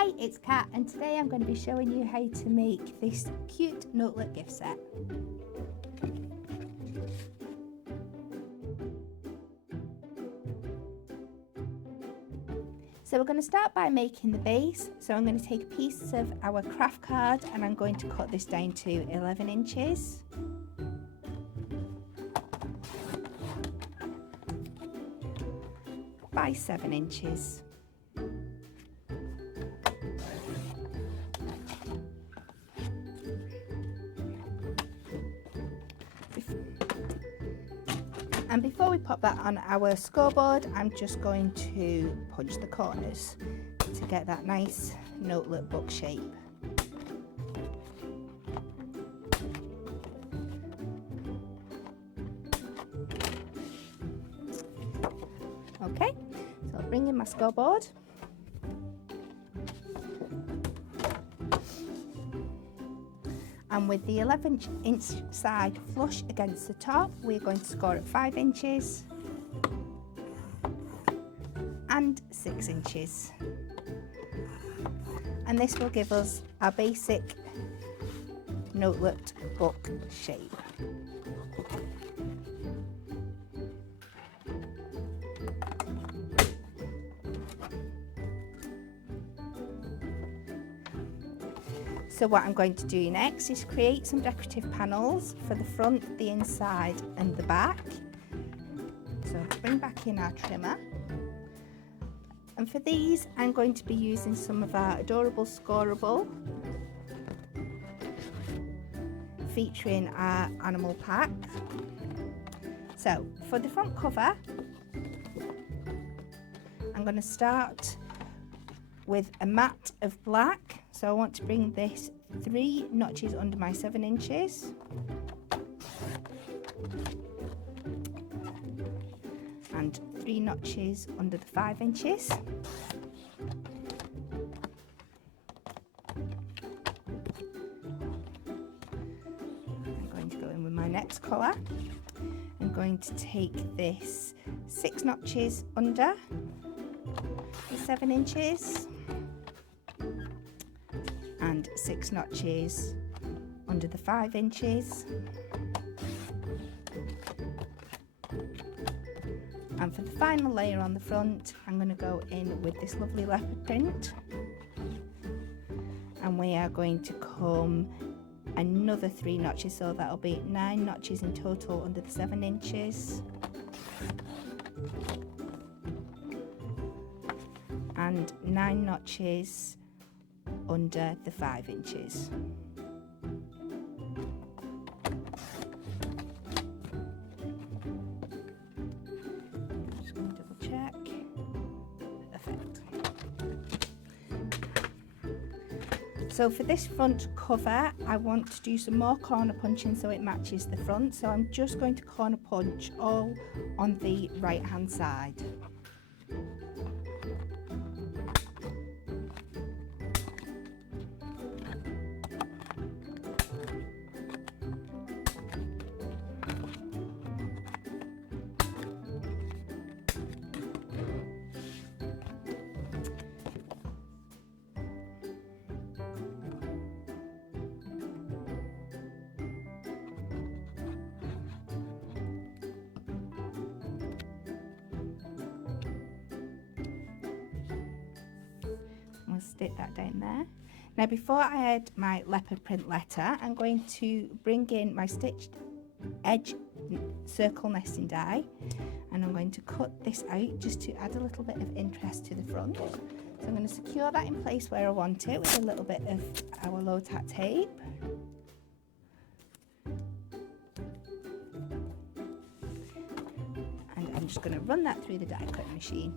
Hi, it's Kat, and today I'm going to be showing you how to make this cute Notelet gift set. So we're going to start by making the base. So I'm going to take a piece of our craft card and I'm going to cut this down to 11 inches. By 7 inches. And before we pop that on our scoreboard, I'm just going to punch the corners to get that nice notelet book shape. Okay, so I'll bring in my scoreboard. And with the 11-inch side flush against the top, we're going to score at 5 inches and 6 inches. And this will give us our basic notelet book shape. So what I'm going to do next is create some decorative panels for the front, the inside and the back. So bring back in our trimmer. And for these I'm going to be using some of our adorable scoreable featuring our animal pack. So for the front cover I'm going to start with a mat of black. So I want to bring this 3 notches under my 7 inches. And 3 notches under the 5 inches. I'm going to go in with my next colour. I'm going to take this 6 notches under the 7 inches. And 6 notches under the 5 inches. And for the final layer on the front, I'm going to go in with this lovely leopard print. And we are going to come another 3 notches, so that'll be 9 notches in total under the 7 inches. And 9 notches under the 5 inches. Just going to double check. Perfect. So for this front cover, I want to do some more corner punching so it matches the front. So I'm just going to corner punch all on the right hand side. Stick that down there. Now before I add my leopard print letter, I'm going to bring in my stitched edge circle nesting die and I'm going to cut this out just to add a little bit of interest to the front. So I'm going to secure that in place where I want it with a little bit of our low tack tape. And I'm just going to run that through the die cutting machine.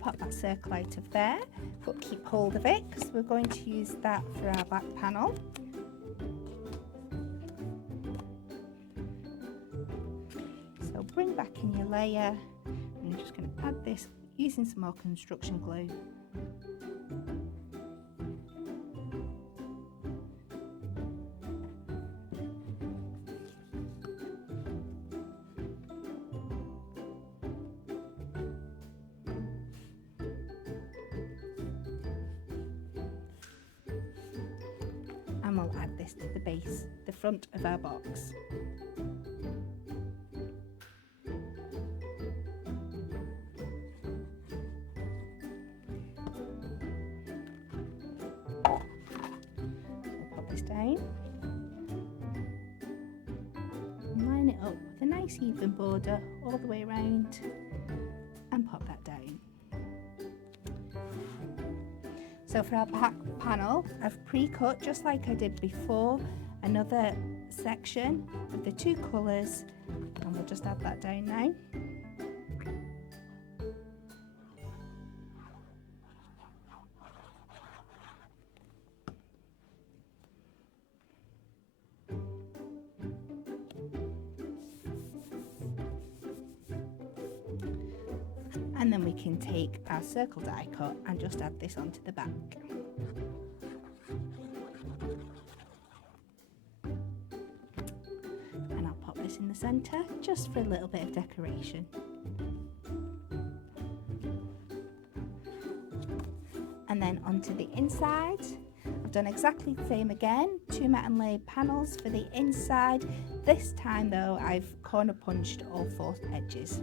Pop that circle out of there, but keep hold of it because we're going to use that for our back panel. So bring back in your layer, and you're just going to add this using some more construction glue. And we'll add this to the base, the front of our box. We'll pop this down, and line it up with a nice even border all the way around, and pop that down. So for our back panel, I've pre-cut, just like I did before, another section of the two colours, and we'll just add that down now. And then we can take our circle die cut and just add this onto the back. And I'll pop this in the centre just for a little bit of decoration. And then onto the inside, I've done exactly the same again, 2 matte and layered panels for the inside. This time though, I've corner punched all 4 edges.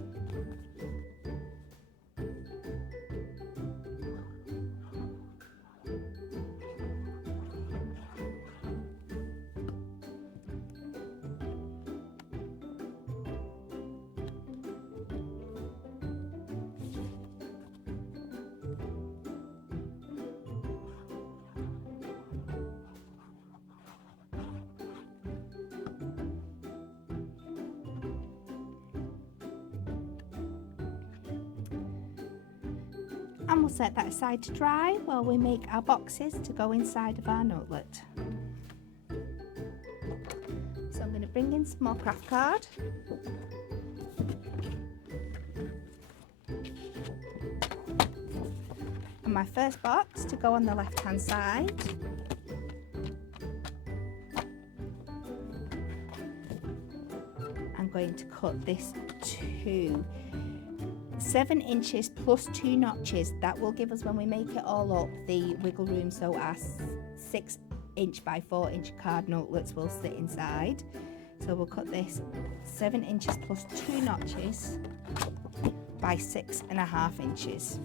And we'll set that aside to dry while we make our boxes to go inside of our notelet. So I'm going to bring in some more craft card. And my first box to go on the left hand side. I'm going to cut this to 7 inches plus 2 notches. That will give us, when we make it all up, the wiggle room, so our 6 inch by 4 inch card notelets will sit inside. So we'll cut this 7 inches plus 2 notches by 6.5 inches.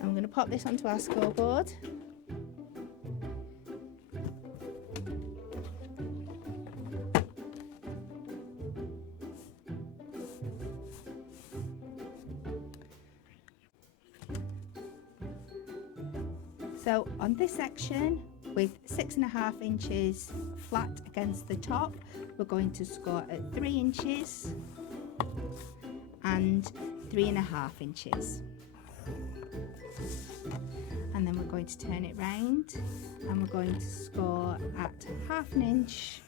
I'm going to pop this onto our scoreboard. So on this section, with 6.5 inches flat against the top, we're going to score at 3 inches and 3.5 inches. And then we're going to turn it round, and we're going to score at 1/2 inch,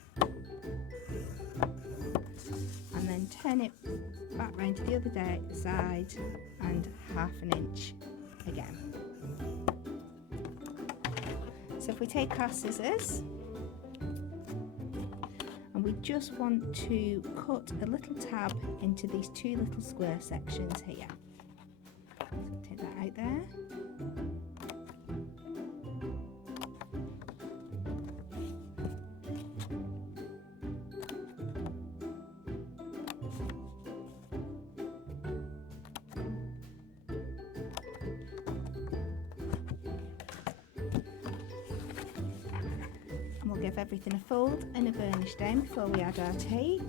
and then turn it back round to the other side and 1/2 inch again. So if we take our scissors, and we just want to cut a little tab into these 2 little square sections here. So take that out there. We'll give everything a fold and a burnish down before we add our tape.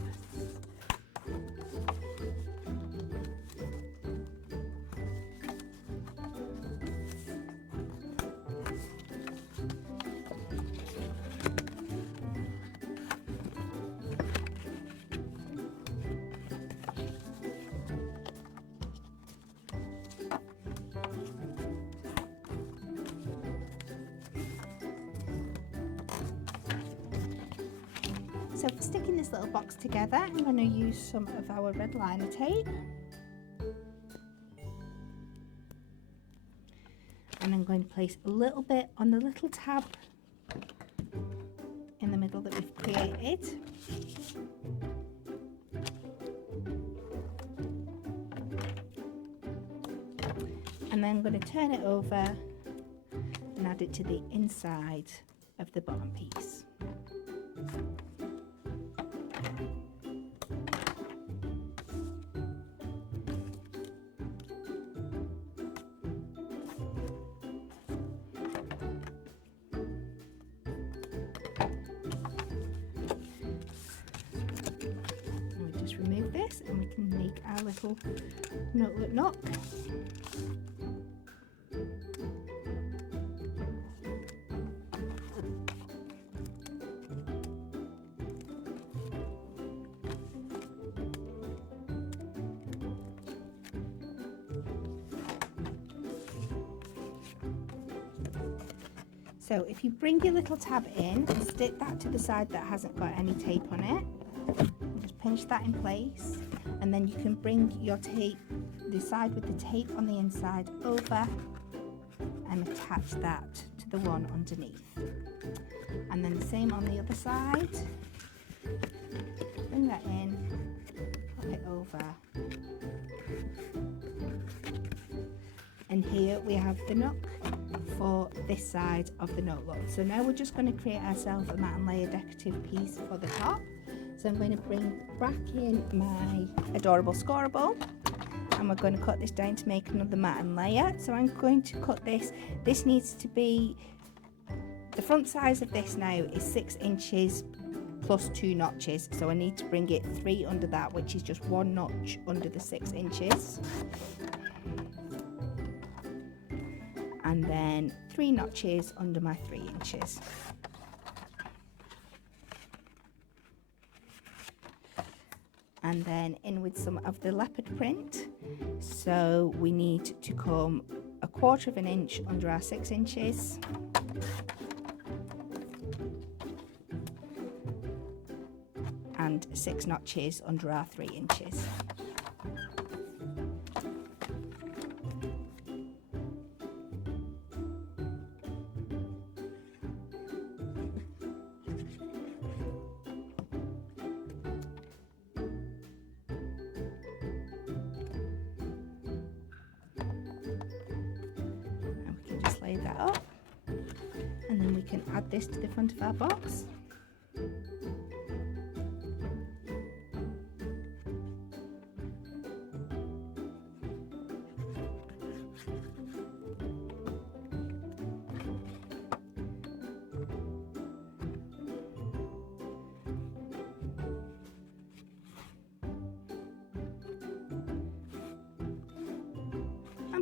So for sticking this little box together, I'm going to use some of our red liner tape. And I'm going to place a little bit on the little tab in the middle that we've created. And then I'm going to turn it over and add it to the inside of the bottom piece. Remove this and we can make our little notelet knock. So if you bring your little tab in and stick that to the side that hasn't got any tape on it, just pinch that in place, and then you can bring your tape, the side with the tape on the inside, over and attach that to the one underneath. And then the same on the other side. Bring that in, pop it over. And here we have the nook for this side of the note look. So now we're just going to create ourselves a matte and layer decorative piece for the top. So I'm going to bring back in my adorable scoreable, and we're going to cut this down to make another matte and layer. So I'm going to cut this. This needs to be, the front size of this now is 6 inches plus 2 notches. So I need to bring it 3 under that, which is just 1 notch under the 6 inches. And then 3 notches under my 3 inches. And then in with some of the leopard print. So we need to come 1/4 of an inch under our 6 inches. And 6 notches under our 3 inches. Lay that up, and then we can add this to the front of our box.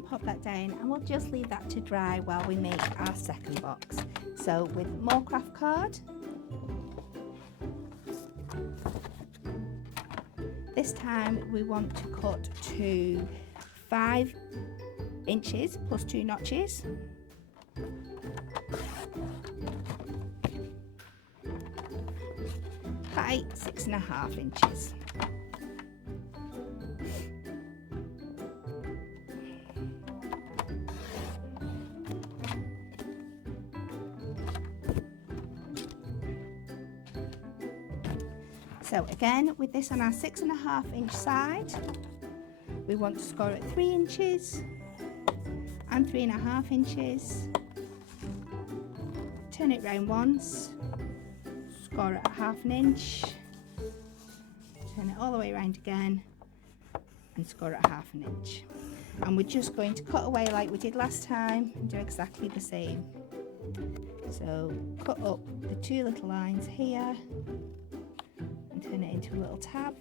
Pop that down, and we'll just leave that to dry while we make our second box. So with more craft card, this time we want to cut to 5 inches plus 2 notches. By 6.5 inches. So again, with this on our 6.5 inch side, we want to score at 3 inches and 3.5 inches. Turn it round once, score at 1/2 inch, turn it all the way around again and score at 1/2 inch. And we're just going to cut away like we did last time and do exactly the same. So cut up the 2 little lines here, turn it into a little tab.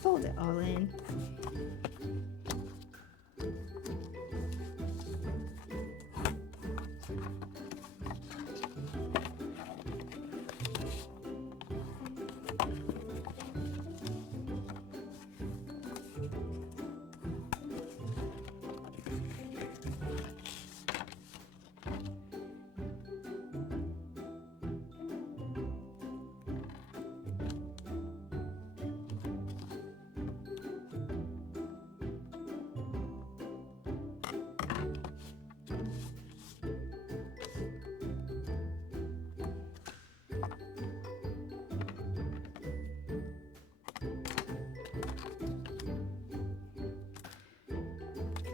Fold it all in.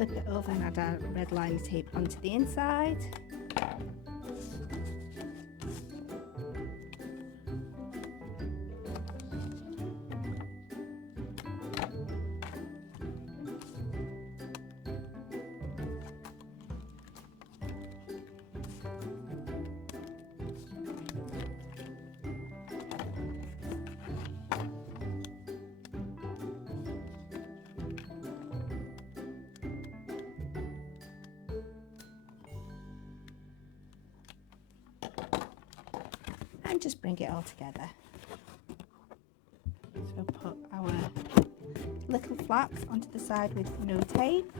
flip it over and add our red liner tape onto the inside. And just bring it all together. So put our little flaps onto the side with no tape.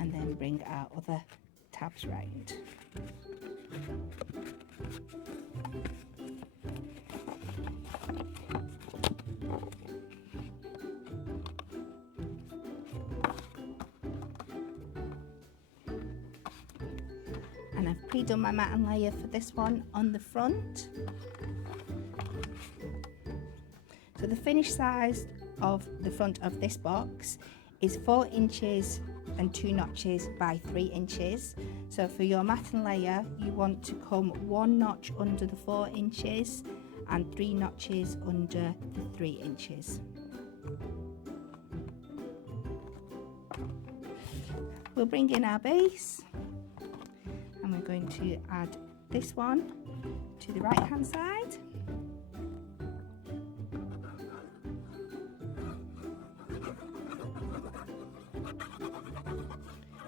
And then bring our other tabs round. And I've pre-done my matten layer for this one on the front. So the finished size of the front of this box is 4 inches and 2 notches by 3 inches. So for your matten layer, you want to come 1 notch under the 4 inches and 3 notches under the 3 inches. We'll bring in our base. And we're going to add this one to the right hand side.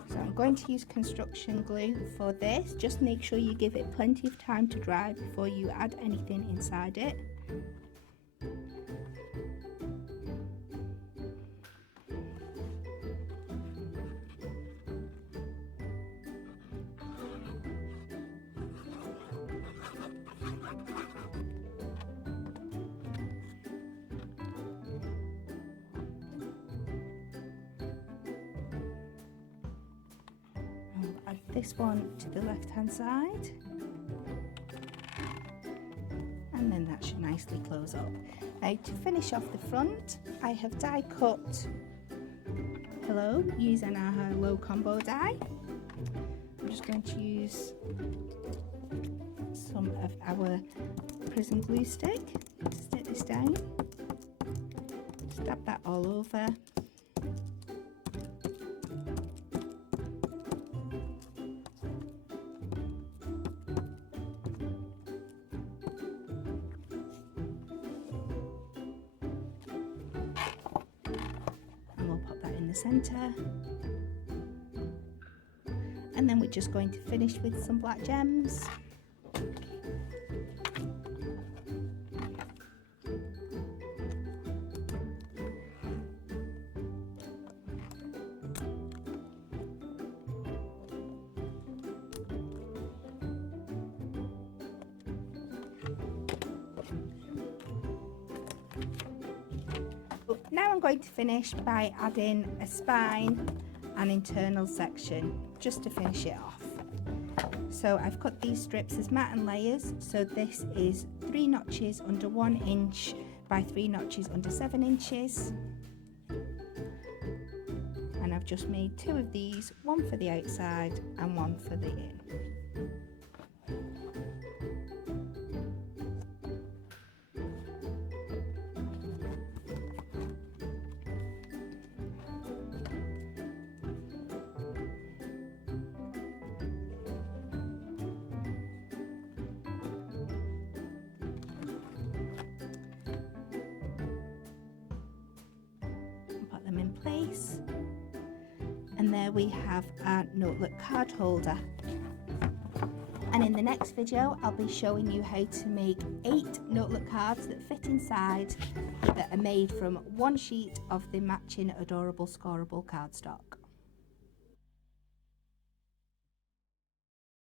So I'm going to use construction glue for this. Just make sure you give it plenty of time to dry before you add anything inside it. Add this one to the left hand side, and then that should nicely close up. Now to finish off the front, I have die cut pillow using our Hello combo die. I'm just going to use some of our prism glue stick to stick this down. Dab that all over. Center, and then we're just going to finish with some black gems. Now I'm going to finish by adding a spine and internal section just to finish it off. So I've cut these strips as matten layers, so this is 3 notches under 1 inch by 3 notches under 7 inches. And I've just made 2 of these, one for the outside and one for the in. In place, and there we have our Notelet card holder. And in the next video I'll be showing you how to make 8 Notelet cards that fit inside, that are made from 1 sheet of the matching adorable scoreable cardstock.